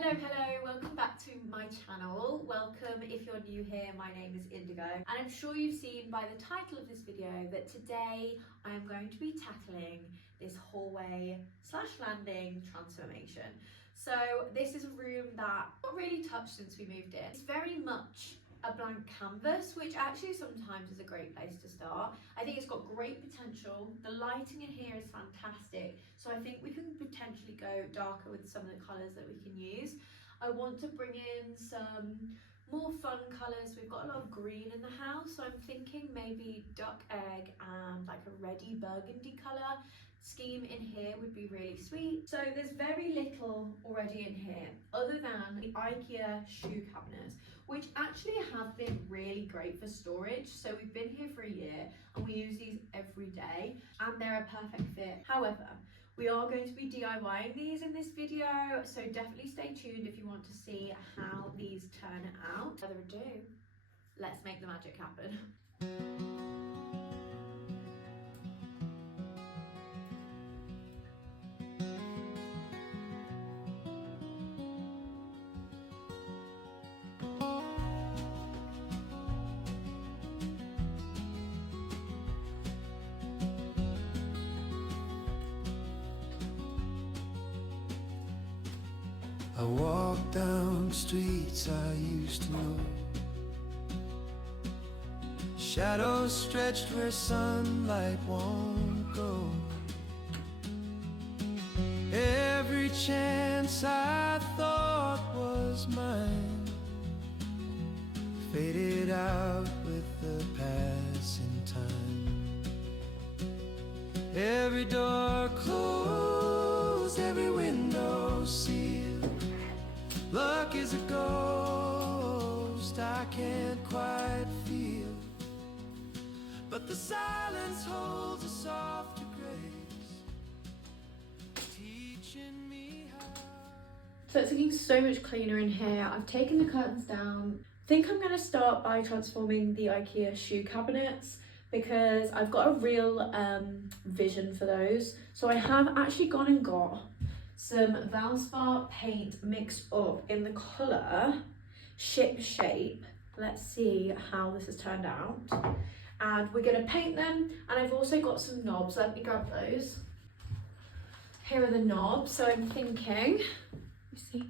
Hello, welcome back to my channel. Welcome if you're new here, my name is Indigo and I'm sure you've seen by the title of this video that today I am going to be tackling this hallway / landing transformation. So this is a room that I've not really touched since we moved in. It's very much a blank canvas, which actually sometimes is a great place to start. I think it's got great potential. The lighting in here is fantastic, so I think we can potentially go darker with some of the colours that we can use. I want to bring in some more fun colours. We've got a lot of green in the house, so I'm thinking maybe duck egg and like a reddy burgundy colour scheme in here would be really sweet. So there's very little already in here other than the IKEA shoe cabinets, which actually have been really great for storage. So we've been here for a year and we use these every day and they're a perfect fit. However, we are going to be DIYing these in this video, so definitely stay tuned if you want to see how these turn out. Without further ado, let's make the magic happen. I walk down streets I used to know, shadows stretched where sunlight won't go. Every chance I thought was mine faded out with the passing time. Every door closed, every window sealed. Luck is a ghost I can't quite feel, but the silence holds a softer grace, teaching me how. So it's looking so much cleaner in here. I've taken the curtains down. I think I'm going to start by transforming the IKEA shoe cabinets because I've got a real vision for those. So I have actually gone and got some Valspar paint mixed up in the colour Ship Shape. Let's see how this has turned out. And we're going to paint them, and I've also got some knobs. Let me grab those. Here are the knobs. So I'm thinking, you see,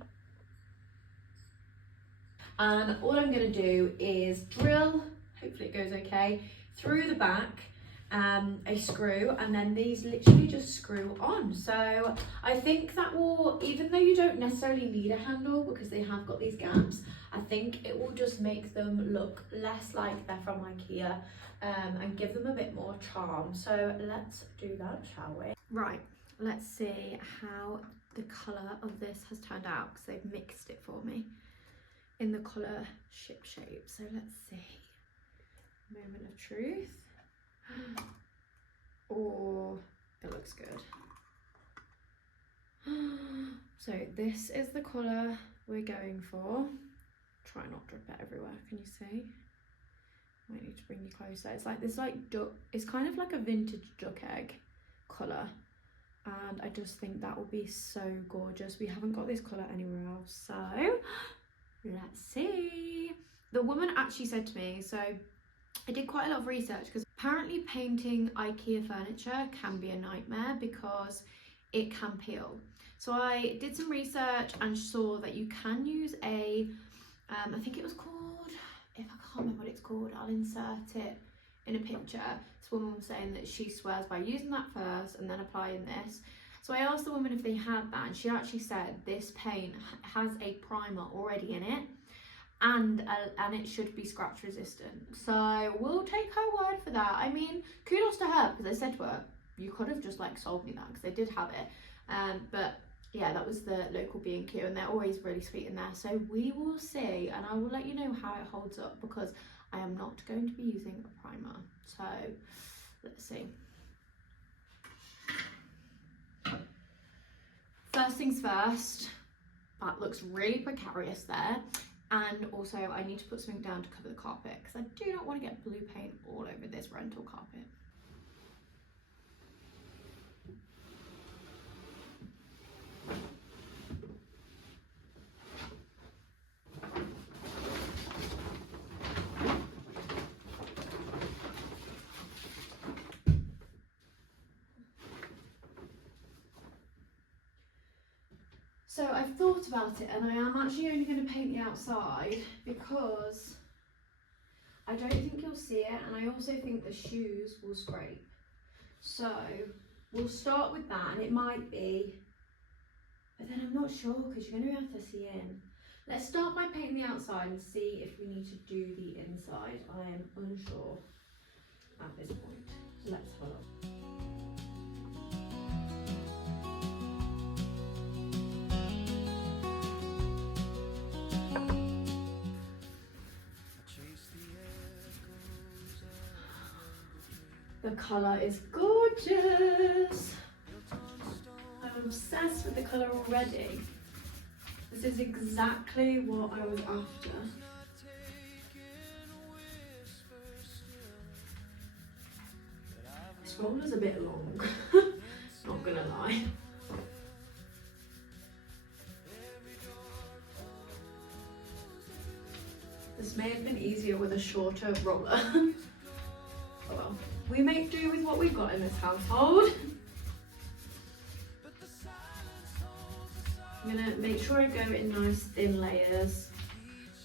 and all I'm going to do is drill, hopefully it goes okay, through the back a screw, and then these literally just screw on. So I think that will, even though you don't necessarily need a handle because they have got these gaps, I think it will just make them look less like they're from IKEA and give them a bit more charm. So let's do that, shall we? Right, let's see how the colour of this has turned out because they've mixed it for me in the colour Ship Shape. So let's see. Moment of truth. Oh, it looks good. So this is the colour we're going for. Try not to drip it everywhere, can you see? Might need to bring you closer. It's like this, like duck, it's kind of like a vintage duck egg colour, and I just think that will be so gorgeous. We haven't got this colour anywhere else, so let's see. The woman actually said to me, so I did quite a lot of research because apparently painting IKEA furniture can be a nightmare because it can peel. So I did some research and saw that you can use a, I think it was called, if I can't remember what it's called, I'll insert it in a picture. This woman was saying that she swears by using that first and then applying this. So I asked the woman if they had that, and she actually said this paint has a primer already in it, and it should be scratch resistant. So we'll take her word for that. I mean, kudos to her, because I said to her, you could have just like sold me that because they did have it. But yeah, that was the local B&Q, and they're always really sweet in there. So we will see, and I will let you know how it holds up because I am not going to be using a primer. So let's see. First things first, that looks really precarious there. And also I need to put something down to cover the carpet because I do not want to get blue paint all over this rental carpet. So I've thought about it, and I am actually only going to paint the outside because I don't think you'll see it, and I also think the shoes will scrape. So we'll start with that, and it might be, but then I'm not sure because you're going to have to see in. Let's start by painting the outside and see if we need to do the inside. I am unsure at this point. So let's have a look. The colour is gorgeous. I'm obsessed with the colour already. This is exactly what I was after. This roller's a bit long, not gonna lie. This may have been easier with a shorter roller. Oh well, we make do with what we've got in this household. I'm gonna make sure I go in nice thin layers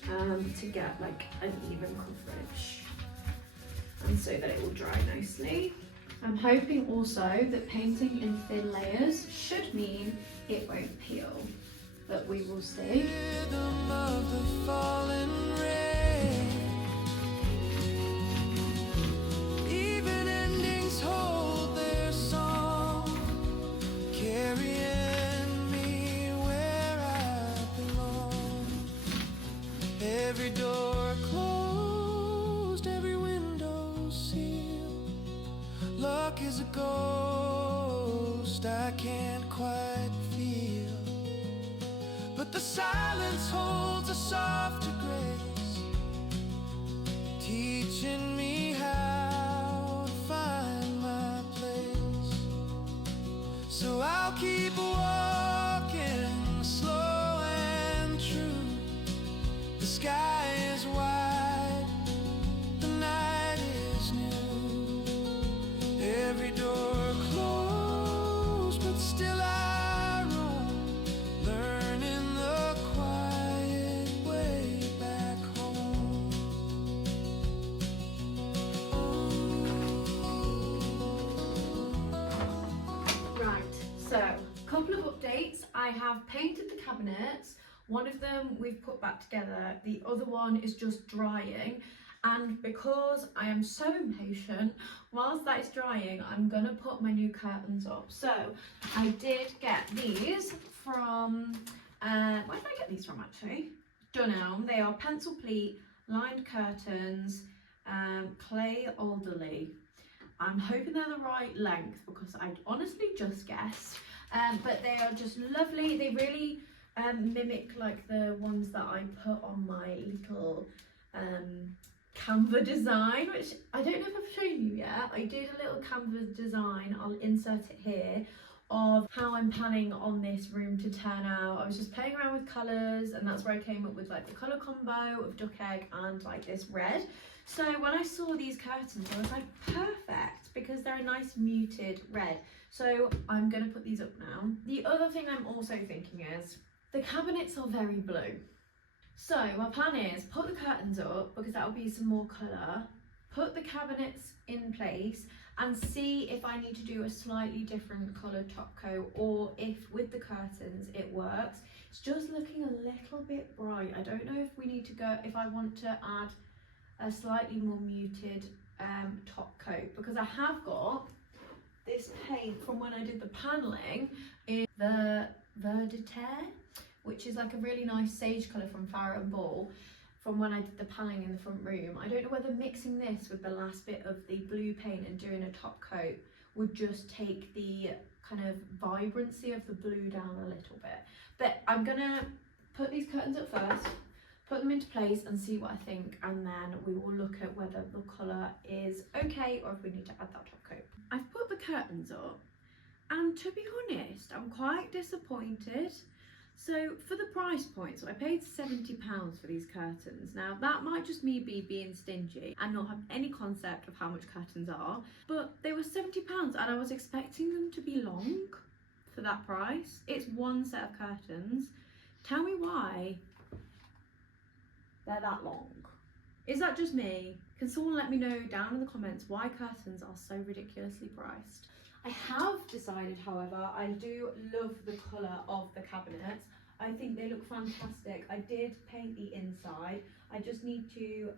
to get like an even coverage and so that it will dry nicely. I'm hoping also that painting in thin layers should mean it won't peel, but we will see. Rhythm of the falling rain. Even endings hold their song, carrying me where I belong. Every door closed, every window sealed. Luck is a ghost I can't quite feel, but the silence holds a softer grace, teaching me how to find my place. So I'll keep walking slow and true. The sky is wide, the night is new. Every door closed, but still I roam, learning the quiet way back home. Right, so a couple of updates. I have painted the cabinets. One of them we've put back together, the other one is just drying. And because I am so impatient, whilst that is drying, I'm gonna put my new curtains up. So I did get these from, where did I get these from actually? Dunelm. They are pencil pleat, lined curtains, clay alderley. I'm hoping they're the right length because I honestly just guessed. But they are just lovely. They really mimic like the ones that I put on my little Canva design, which I don't know if I've shown you yet. I did a little Canva design, I'll insert it here, of how I'm planning on this room to turn out. I was just playing around with colours, and that's where I came up with like the colour combo of duck egg and like this red. So when I saw these curtains, I was like, perfect, because they're a nice muted red. So I'm gonna put these up now. The other thing I'm also thinking is, the cabinets are very blue. So my plan is put the curtains up because that'll be some more colour, put the cabinets in place and see if I need to do a slightly different colour top coat, or if with the curtains it works. It's just looking a little bit bright. I don't know if we need to go, if I want to add a slightly more muted top coat, because I have got this paint from when I did the panelling in the Verditer, which is like a really nice sage colour from Farrow & Ball, from when I did the paneling in the front room. I don't know whether mixing this with the last bit of the blue paint and doing a top coat would just take the kind of vibrancy of the blue down a little bit. But I'm gonna put these curtains up first, put them into place and see what I think, and then we will look at whether the colour is okay or if we need to add that top coat. I've put the curtains up, and to be honest, I'm quite disappointed. So for the price point, so I paid £70 for these curtains. Now that might just me being stingy and not have any concept of how much curtains are, but they were £70 and I was expecting them to be long for that price. It's one set of curtains. Tell me why they're that long. Is that just me? Can someone let me know down in the comments why curtains are so ridiculously priced? I have decided, however, I do love the colour of the cabinets. I think they look fantastic. I did paint the inside. I just need to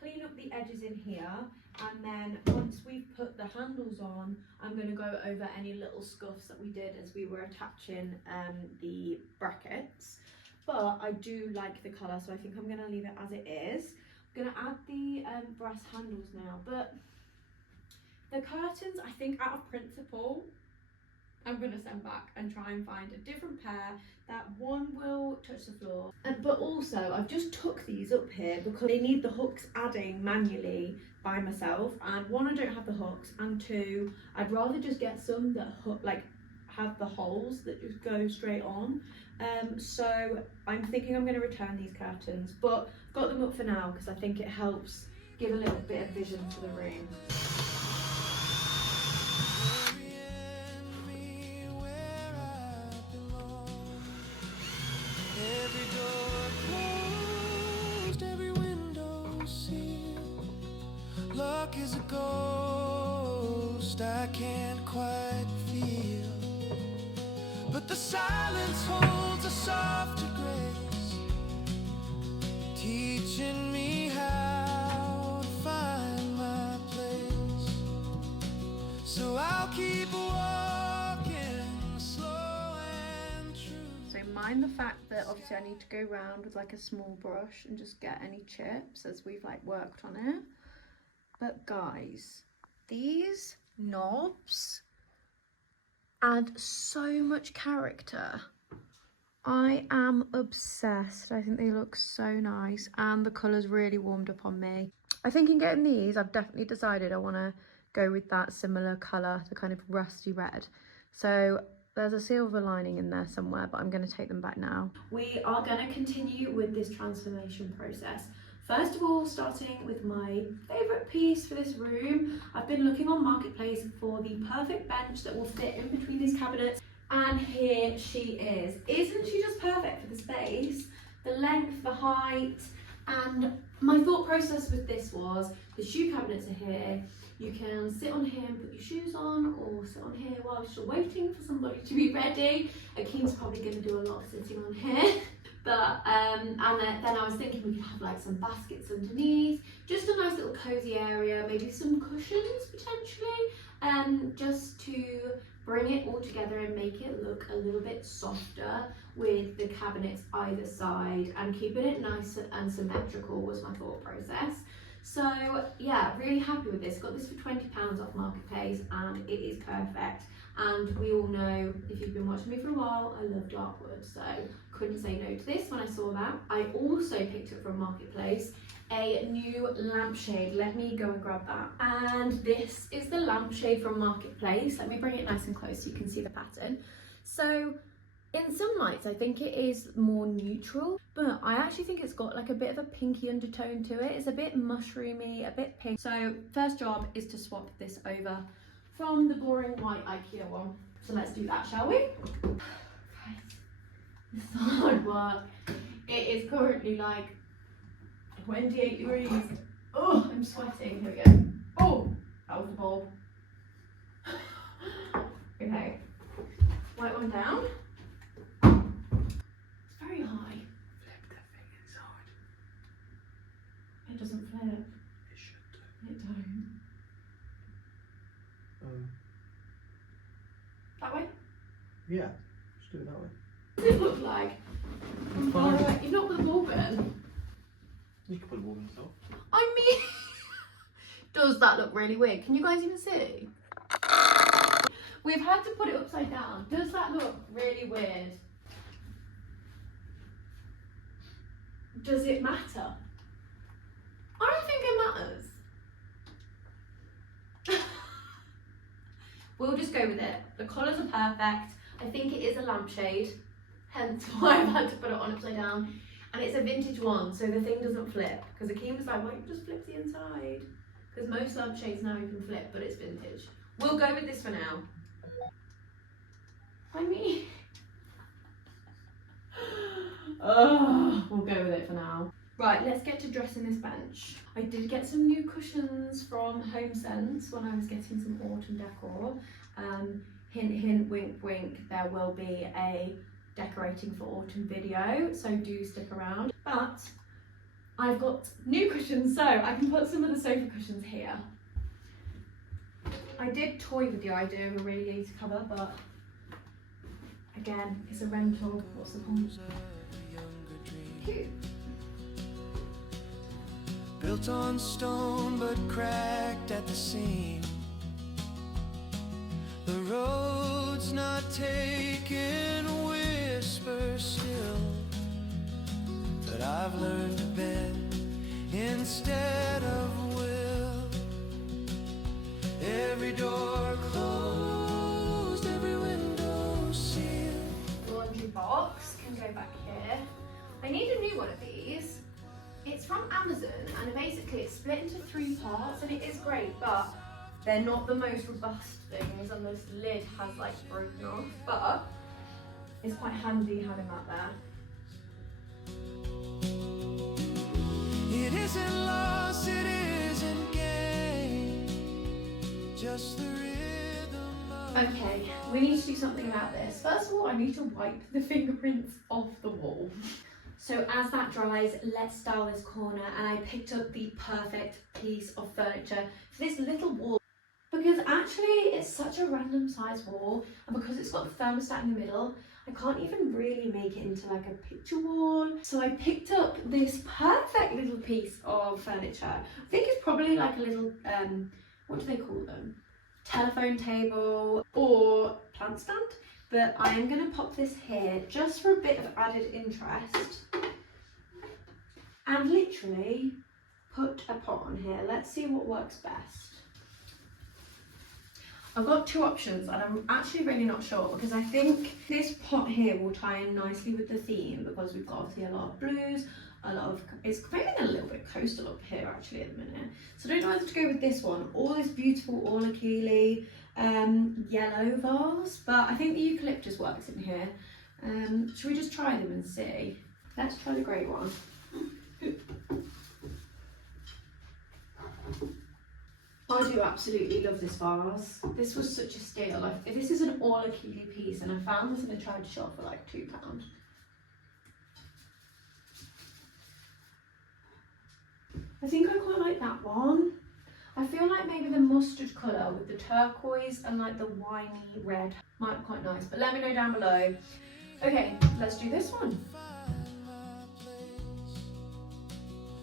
clean up the edges in here, and then once we've put the handles on, I'm going to go over any little scuffs that we did as we were attaching the brackets. But I do like the colour, so I think I'm going to leave it as it is. I'm going to add the brass handles now, but the curtains, I think out of principle, I'm going to send back and try and find a different pair that one will touch the floor. But also, I've just took these up here because they need the hooks adding manually by myself. And one, I don't have the hooks, and two, I'd rather just get some that have the holes that just go straight on. So I'm thinking I'm going to return these curtains, but I've got them up for now because I think it helps give a little bit of vision to the room. Luck is a ghost I can't quite feel, but the silence holds a softer grace, teaching me how to find my place. So I'll keep walking slow and true. So mind the fact that obviously I need to go around with like a small brush and just get any chips as we've like worked on it. But guys, these knobs add so much character. I am obsessed. I think they look so nice, and the colours really warmed up on me. I think in getting these, I've definitely decided I want to go with that similar colour, the kind of rusty red. So there's a silver lining in there somewhere, but I'm going to take them back now. We are going to continue with this transformation process. First of all, starting with my favourite piece for this room. I've been looking on Marketplace for the perfect bench that will fit in between these cabinets, and here she is. Isn't she just perfect for the space? The length, the height, and my thought process with this was, the shoe cabinets are here, you can sit on here and put your shoes on, or sit on here while you're waiting for somebody to be ready. Akeen's probably going to do a lot of sitting on here. But and then I was thinking we could have like some baskets underneath, just a nice little cozy area, maybe some cushions potentially, just to bring it all together and make it look a little bit softer with the cabinets either side, and keeping it nice and symmetrical was my thought process. So yeah, really happy with this. Got this for £20 off Marketplace, and it is perfect. And we all know, if you've been watching me for a while, I love dark wood, so couldn't say no to this when I saw that. I also picked up from Marketplace a new lampshade. Let me go and grab that. And this is the lampshade from Marketplace. Let me bring it nice and close so you can see the pattern. So in some lights, I think it is more neutral, but I actually think it's got like a bit of a pinky undertone to it. It's a bit mushroomy, a bit pink. So first job is to swap this over from the boring white IKEA one. So let's do that, shall we? Guys, this is hard work. It is currently like 28 degrees. Oh, I'm sweating. Here we go. Oh, that was the bulb. Okay, white one down. It's very high. Flip that thing inside. It doesn't flip. It should do. It don't. That way? Yeah, just do it that way. What does it look like? From far away. You've not put the bulb in. You can put the bulb in yourself. I mean, does that look really weird? Can you guys even see? We've had to put it upside down. Does that look really weird? Does it matter? I don't think it matters. We'll just go with it. The colours are perfect. I think it is a lampshade, hence why I've had to put it on upside down. And it's a vintage one, so the thing doesn't flip. Because Akeem was like, why don't you just flip the inside? Because most lampshades now you can flip, but it's vintage. We'll go with this for now. I mean, oh, we'll go with it for now. Right, let's get to dressing this bench. I did get some new cushions from HomeSense when I was getting some autumn decor. Hint, hint, wink, wink, there will be a decorating for autumn video, so do stick around. But I've got new cushions, so I can put some of the sofa cushions here. I did toy with the idea of a radiator cover, but again, it's a rental. What's the point? Cute. Built on stone but cracked at the seam. The road's not taken, whisper still. But I've learned to bend instead of will. Every door closed, every window sealed. Laundry box can go back here. I need a new one of these. It's from Amazon and basically it's split into 3 parts and it is great, but they're not the most robust things and this lid has like broken off, but it's quite handy having that there. It isn't lost, it isn't gained, just the rhythm of... Okay, we need to do something about this. First of all, I need to wipe the fingerprints off the wall. So as that dries, let's style this corner, and I picked up the perfect piece of furniture for this little wall because actually it's such a random size wall, and because it's got the thermostat in the middle, I can't even really make it into like a picture wall. So I picked up this perfect little piece of furniture. I think it's probably like a little, what do they call them? Telephone table or plant stand. But I am going to pop this here just for a bit of added interest and literally put a pot on here. Let's see what works best. I've got 2 options and I'm actually really not sure because I think this pot here will tie in nicely with the theme because we've got obviously a lot of blues, it's feeling a little bit coastal up here actually at the minute. So I don't know whether to go with this one or this beautiful orchidea yellow vase, but I think the eucalyptus works in here. Should we just try them and see? Let's try the grey one. I do absolutely love this vase. This was such a steal. This is an orchidea piece and I found this in a charity shop for like £2. I think I quite like that one. I feel like maybe the mustard colour with the turquoise and like the winey red might be quite nice, but let me know down below. Okay, let's do this one.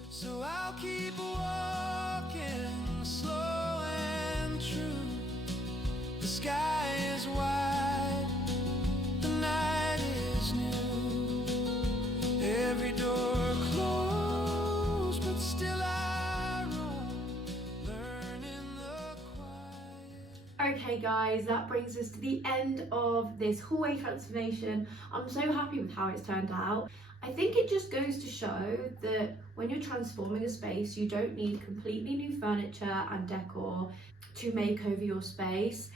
So I'll keep walking slow and true. The sky is wide, the night is new. Every door closed, but still I roam, learning the quiet. Okay guys, that brings us to the end of this hallway transformation. I'm so happy with how it's turned out. I think it just goes to show that when you're transforming a space, you don't need completely new furniture and decor to make over your space.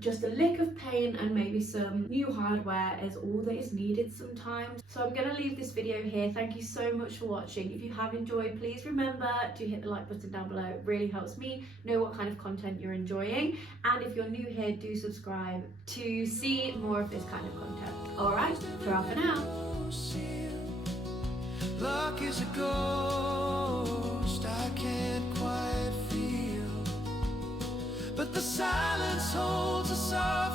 Just a lick of paint and maybe some new hardware is all that is needed sometimes. So I'm going to leave this video here. Thank you so much for watching. If you have enjoyed, please remember to hit the like button down below. It really helps me know what kind of content you're enjoying. And if you're new here, do subscribe to see more of this kind of content. Alright, ta-ra for now. Luck is a ghost I can't quite feel, but the silence holds us off.